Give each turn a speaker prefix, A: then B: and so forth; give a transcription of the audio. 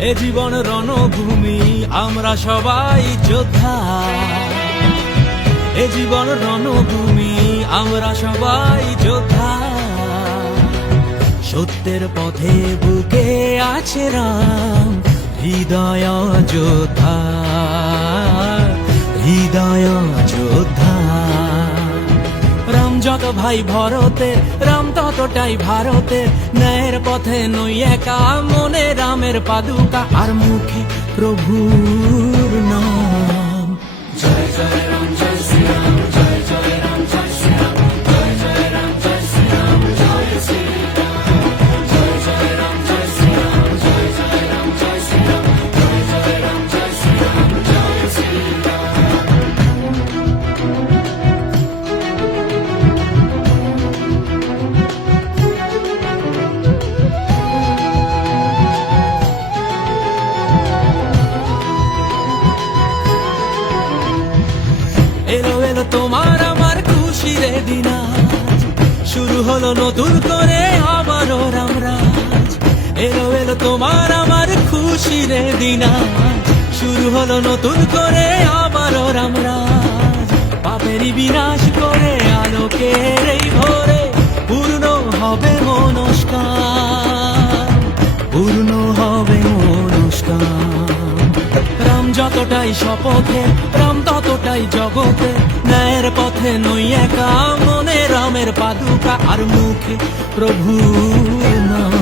A: এ জীবন রণভূমি, আমরা সবাই যোদ্ধা। এ জীবন রণভূমি, আমরা সবাই যোদ্ধা। সত্যের পথে বুকে আছে রাম, হৃদয় যোদ্ধা। যত ভাই ভরতের রাম ততটাই ভারতের ন্যায়ের পথে নই একা মনে রামের পাদুকা, আর মুখে প্রভুর এলো এলো তোমার আমার খুশির দিনা শুরু হলো নতুন করে আবারও রামরাজ। এলো এলো তোমার আমার খুশির দিনা শুরু হলো নতুন করে আবারও রামরাজ। পাপেরই বিনাশ যতটাই শপথে, রাম ততটাই জগতে। ন্যায়ের পথে নই একা মনে রামের পাদুকা আর মুখে প্রভু নাম।